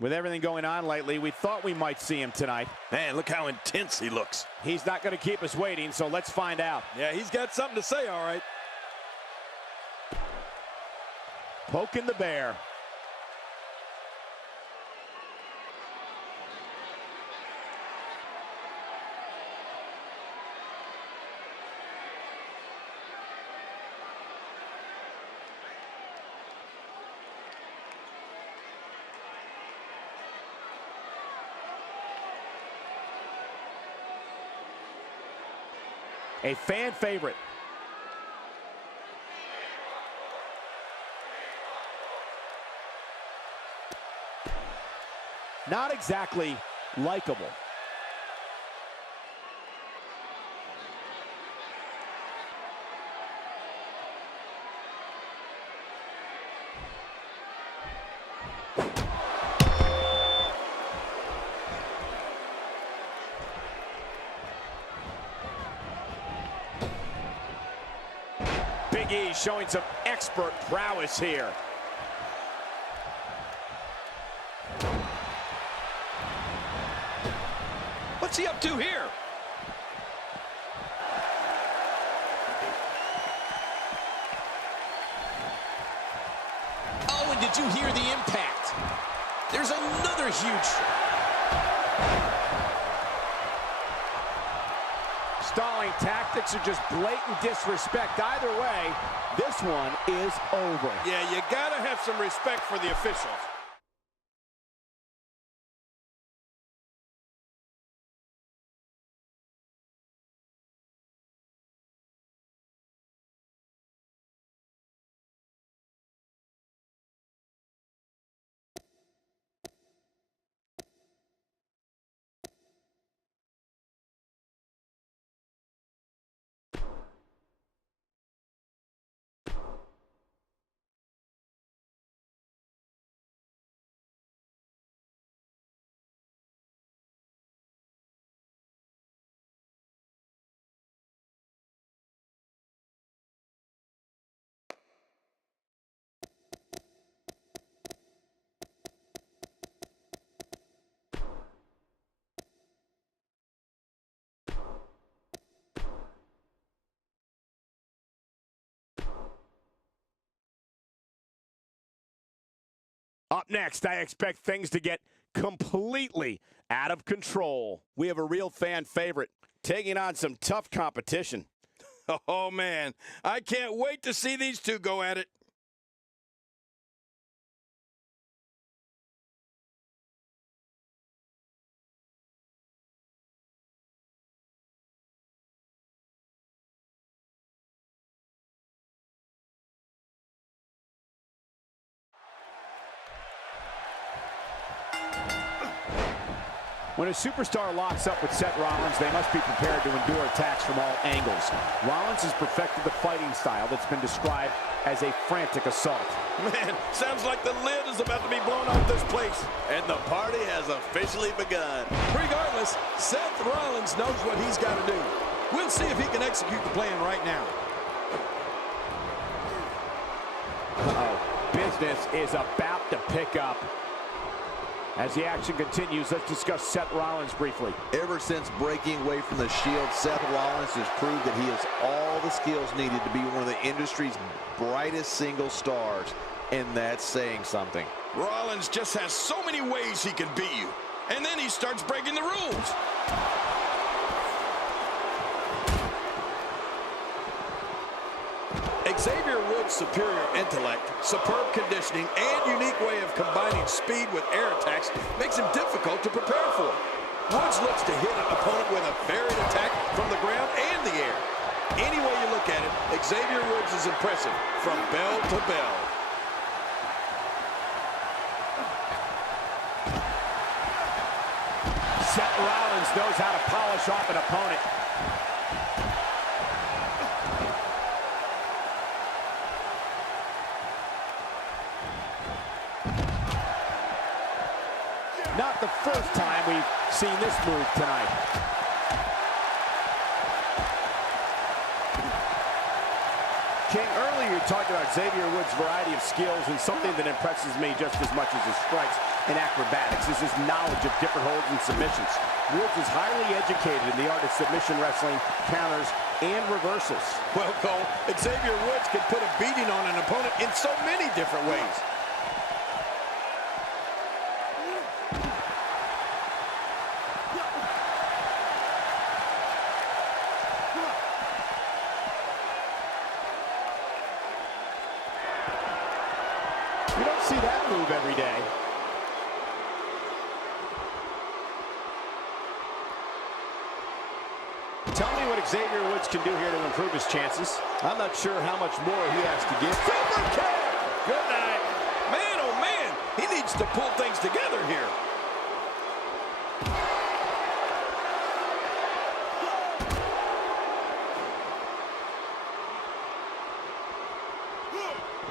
With everything going on lately, we thought we might see him tonight. Man, look how intense he looks. He's not going to keep us waiting, so let's find out. Yeah, he's got something to say, all right. Poking the bear. A fan favorite. Not exactly likable. Big E showing some expert prowess here. What's he up to here? Oh, and did you hear the impact? There's another huge... Stalling tactics are just blatant disrespect. Either way, this one is over. Yeah, you gotta have some respect for the officials. Up next, I expect things to get completely out of control. We have a real fan favorite taking on some tough competition. Oh, man. I can't wait to see these two go at it. When a superstar locks up with Seth Rollins, they must be prepared to endure attacks from all angles. Rollins has perfected the fighting style that's been described as a frantic assault. Man, sounds like the lid is about to be blown off this place. And the party has officially begun. Regardless, Seth Rollins knows what he's got to do. We'll see if he can execute the plan right now. Business is about to pick up. As the action continues, let's discuss Seth Rollins briefly. Ever since breaking away from the Shield, Seth Rollins has proved that he has all the skills needed to be one of the industry's brightest single stars, and that's saying something. Rollins just has so many ways he can beat you, and then he starts breaking the rules. Xavier Woods' superior intellect, superb conditioning, and unique way of combining speed with air attacks makes him difficult to prepare for. Woods looks to hit an opponent with a varied attack from the ground and the air. Any way you look at it, Xavier Woods is impressive from bell to bell. Seth Rollins knows how to polish off an opponent. Not the first time we've seen this move tonight. King, earlier you talked about Xavier Woods' variety of skills, and something that impresses me just as much as his strikes in acrobatics is his knowledge of different holds and submissions. Woods is highly educated in the art of submission wrestling, counters, and reversals. Well, Cole, Xavier Woods can put a beating on an opponent in so many different ways. You don't see that move every day. Tell me what Xavier Woods can do here to improve his chances. I'm not sure how much more he has to give. Super kick! Good night. Man, oh man, he needs to pull things together here.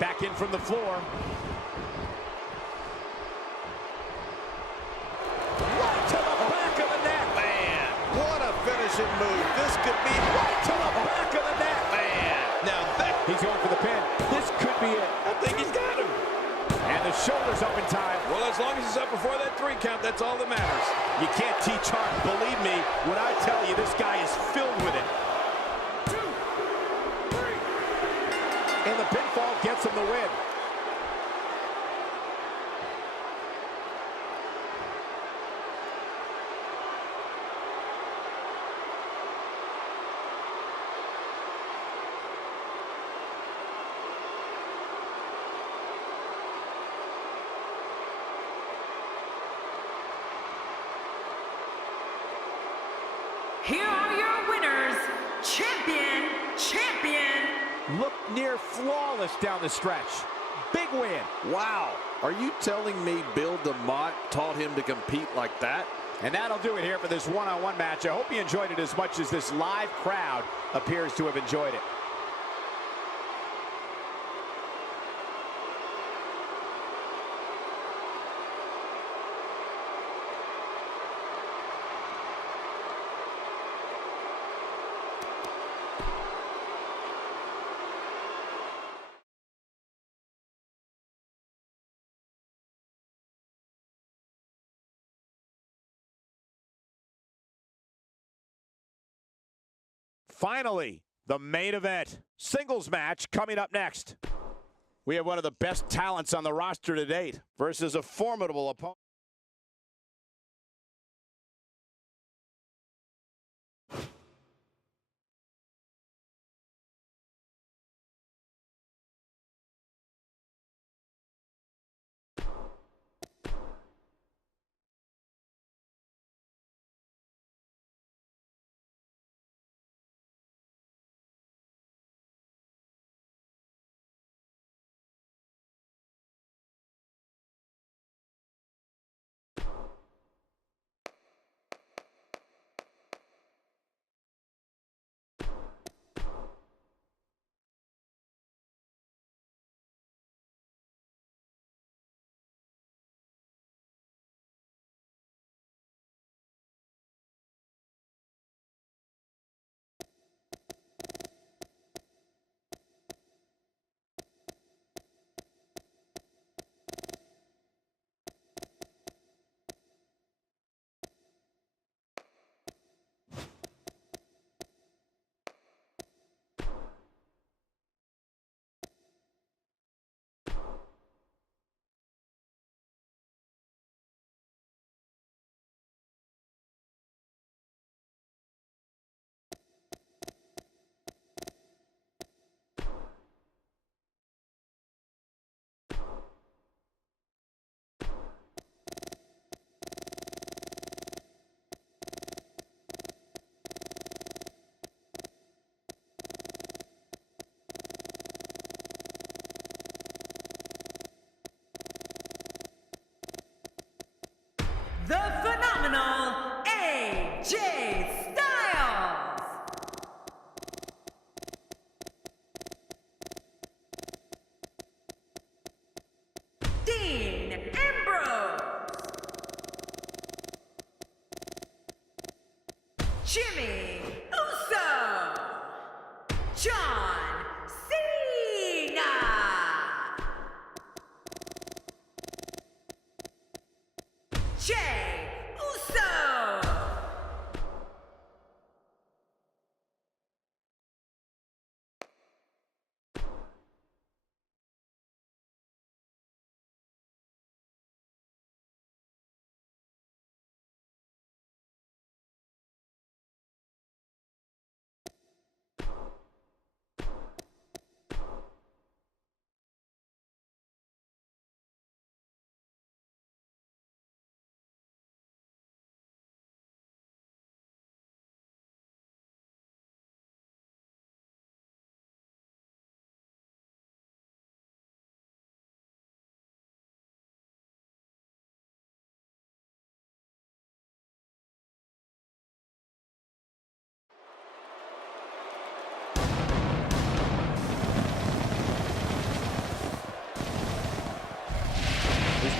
Back in from the floor. Right to the back of the net, man. What a finishing move. This could be Right to the back of the net, man. Now that... He's going for the pin. This could be it. I think he's got him. And the shoulder's up in time. Well, as long as he's up before that 3 count, that's all that matters. You can't teach heart. Believe me when I tell you this guy is filled with it. 2, 3. And the pinfall gets him the win. Here are your winners, champion. Look near flawless down the stretch. Big win. wow. Are you telling me Bill DeMott taught him to compete like that? And that'll do it here for this one-on-one match. I hope you enjoyed it as much as this live crowd appears to have enjoyed it. Finally, the main event. Singles match coming up next. We have one of the best talents on the roster to date versus a formidable opponent. The phenomenal AJ Styles. Dean Ambrose. Jimmy Uso. John Cena.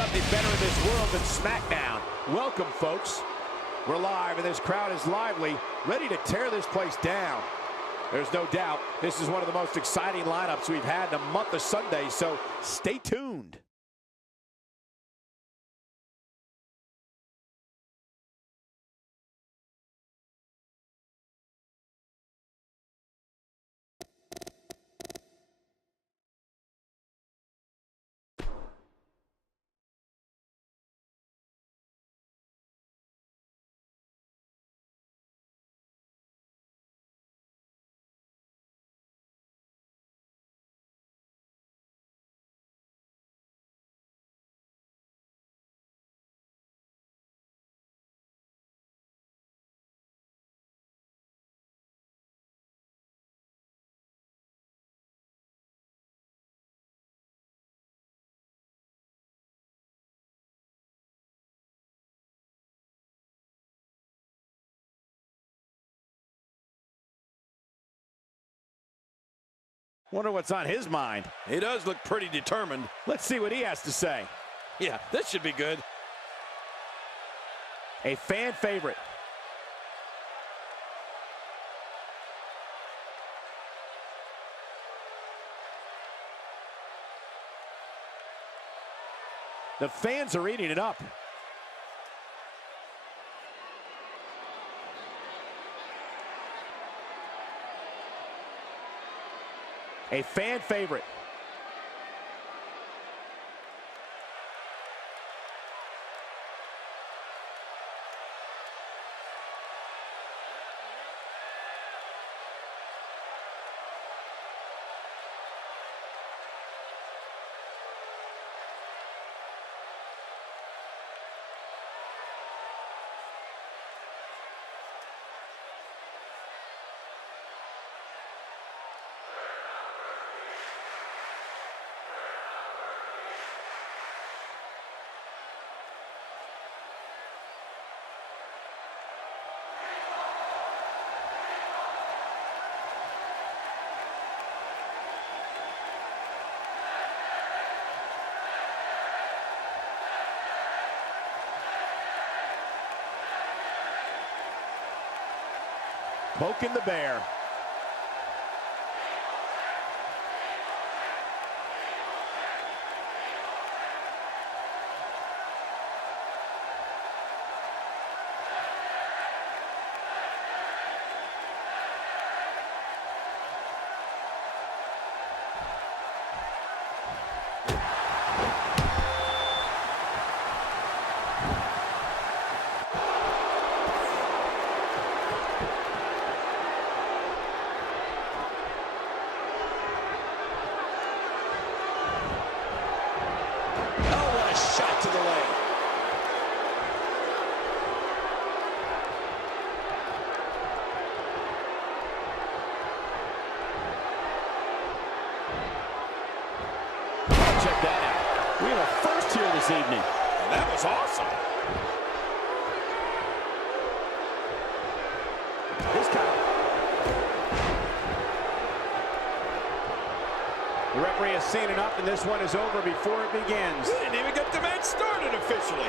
something better in this world than SmackDown. Welcome, folks. We're live, and this crowd is lively, ready to tear this place down. There's no doubt this is one of the most exciting lineups we've had in a month of Sundays, so stay tuned. Wonder what's on his mind. He does look pretty determined. Let's see what he has to say. Yeah, this should be good. A fan favorite. The fans are eating it up. A fan favorite. Poking the bear. Shot to the leg. Check that out. We have a first here this evening. That was awesome. This guy. The referee has seen enough, and this one is over before it begins. We didn't even get the match started officially.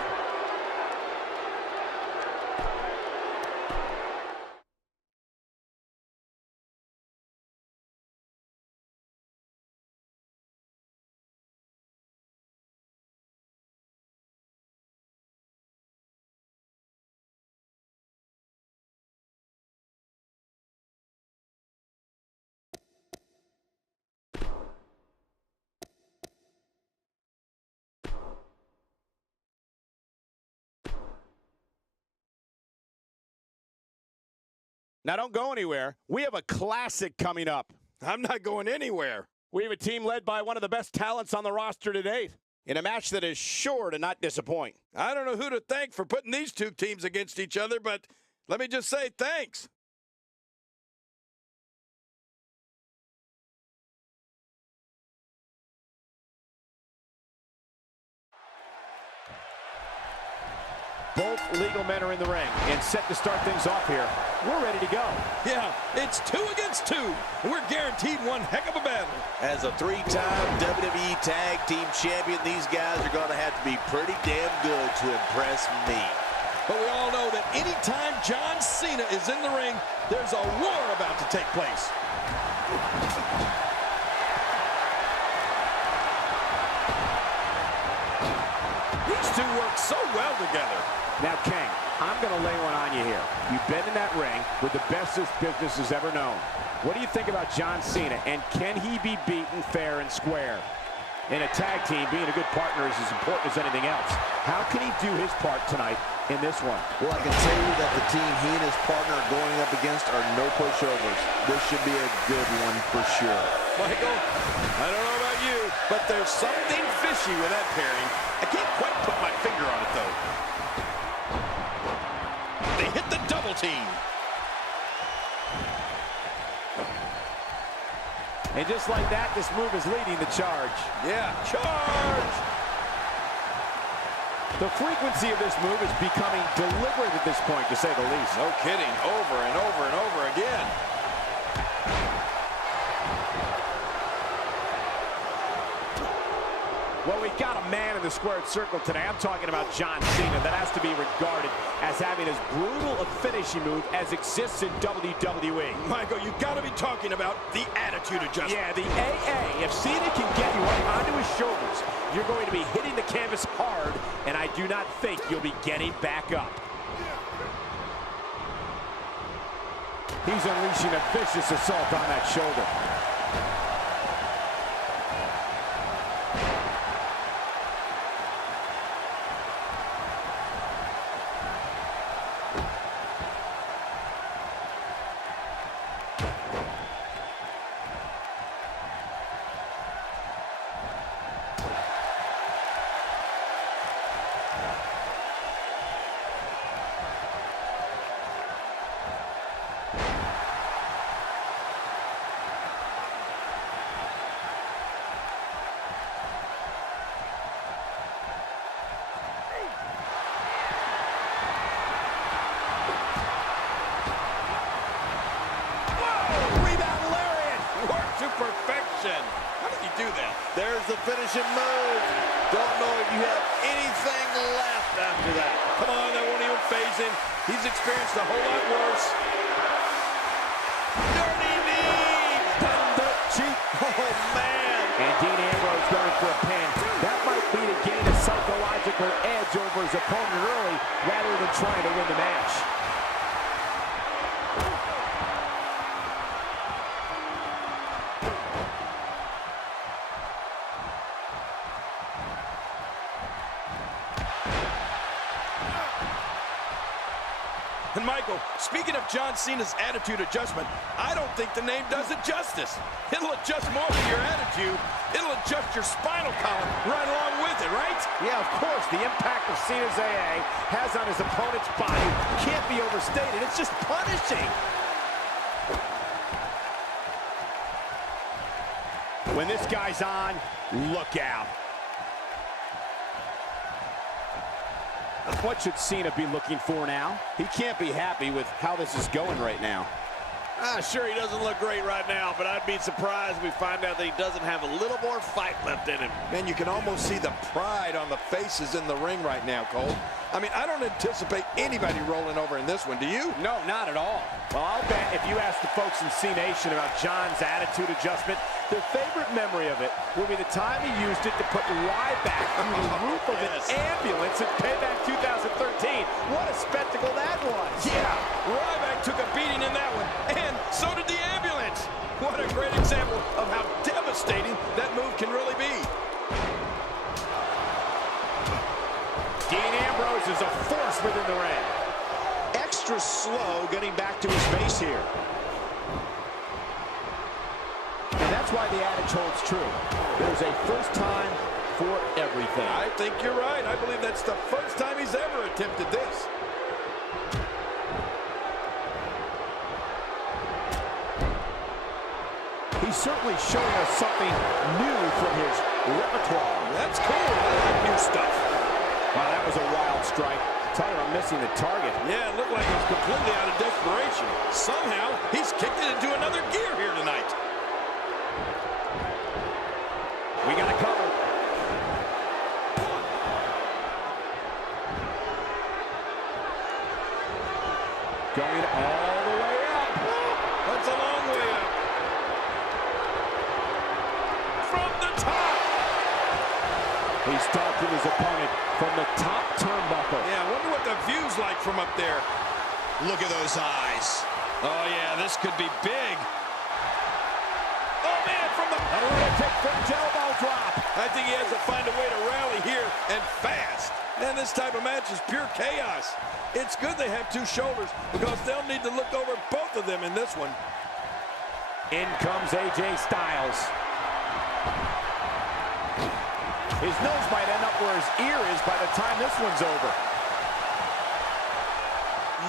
Now don't go anywhere. We have a classic coming up. I'm not going anywhere. We have a team led by one of the best talents on the roster to date, in a match that is sure to not disappoint. I don't know who to thank for putting these two teams against each other, but let me just say thanks. Both legal men are in the ring and set to start things off here. We're ready to go. Yeah, it's 2 against 2, and we're guaranteed one heck of a battle. As a 3-time WWE Tag Team Champion, these guys are going to have to be pretty damn good to impress me. But we all know that anytime John Cena is in the ring, there's a war about to take place. These two work so well together. Now, King, I'm going to lay one on you here. You've been in that ring with the best this business has ever known. What do you think about John Cena, and can he be beaten fair and square? In a tag team, being a good partner is as important as anything else. How can he do his part tonight in this one? Well, I can tell you that the team he and his partner are going up against are no pushovers. This should be a good one for sure. Michael, I don't know about you, but there's something fishy with that pairing. I can't quite put my finger on it, though. They hit the double team. And just like that, this move is leading the charge. Yeah, charge! The frequency of this move is becoming deliberate at this point, to say the least. No kidding, over and over and over again. Well, we got a man in the squared circle today. I'm talking about John Cena. That has to be regarded as having as brutal a finishing move as exists in WWE. Michael, you've got to be talking about the attitude adjustment. Yeah, the AA. If Cena can get you up onto his shoulders, you're going to be hitting the canvas hard, and I do not think you'll be getting back up. He's unleashing a vicious assault on that shoulder. Perfection. How did he do that? There's the finishing move. Don't know if you have anything left after that. Come on, that won't even faze him. He's experienced a whole lot worse. Dirty knee! Thunder cheek. Oh, man. And Dean Ambrose going for a pin. That might be to gain a psychological edge over his opponent early rather than trying to win the match. And Michael, speaking of John Cena's attitude adjustment, I don't think the name does it justice. It'll adjust more than your attitude. It'll adjust your spinal column right along with it, right? Yeah, of course. The impact of Cena's AA has on his opponent's body can't be overstated. It's just punishing. When this guy's on, look out. What should Cena be looking for now? He can't be happy with how this is going right now. Sure, he doesn't look great right now, but I'd be surprised if we find out that he doesn't have a little more fight left in him. Man, you can almost see the pride on the faces in the ring right now, Cole. I mean, I don't anticipate anybody rolling over in this one, do you? No, not at all. Well, I'll bet if you ask the folks in C Nation about John's attitude adjustment, their favorite memory of it will be the time he used it to put Ryback through the roof of an ambulance at Payback 2013. What a spectacle that was. Yeah, Ryback took a beating in that one, and so did the ambulance. What a great example of how devastating that move can really be. Dean Ambrose is a force within the ring. Extra slow getting back to his base here. And that's why the adage holds true. There's a first time for everything. I think you're right. I believe that's the first time he's ever attempted this. He's certainly showing us something new from his repertoire. That's cool. I like new stuff. Wow, that was a wild strike. Tell you I'm missing the target. Yeah, it looked like it was completely out of desperation. Somehow, he's kicked it into another gear here tonight. We got a cover. Going all the way up. That's a long way up. From the top. He's stalking his opponent from the top turnbuckle. Yeah, I wonder what the view's like from up there. Look at those eyes. Oh, yeah, this could be big. Oh, man, from the... A lunatic fringe elbow drop. I think he has to find a way to rally here, and fast. And this type of match is pure chaos. It's good they have two shoulders, because they'll need to look over both of them in this one. In comes AJ Styles. His nose might end up where his ear is by the time this one's over.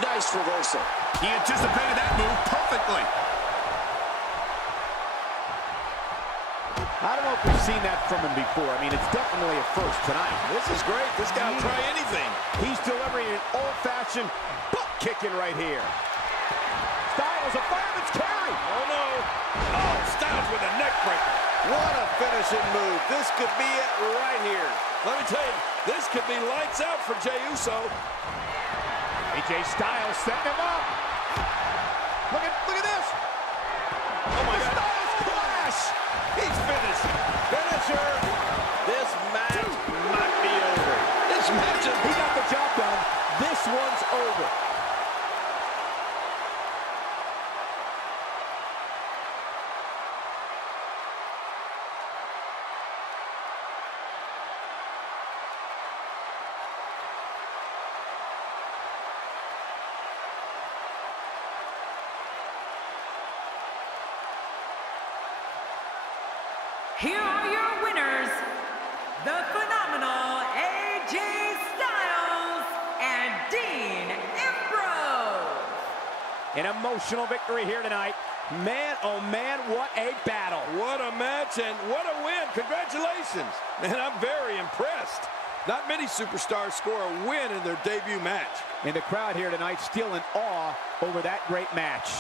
Nice reversal. He anticipated that move perfectly. I don't know if we've seen that from him before. I mean, it's definitely a first tonight. This is great. This guy will try anything. He's delivering an old-fashioned butt kicking right here. Styles, a fireman's carry. Oh, no. Oh, Styles with a neck breaker. What a finishing move. This could be it right here. Let me tell you, this could be lights out for Jey Uso. AJ Styles setting him up. Look at this. Oh, my God. Styles clash. He's finished. Finisher. This match might be over. This match is... He got the job done. This one's over. Here are your winners, the phenomenal AJ Styles and Dean Ambrose. An emotional victory here tonight. Man, oh man, what a battle. What a match and what a win. Congratulations. Man, I'm very impressed. Not many superstars score a win in their debut match. And the crowd here tonight still in awe over that great match.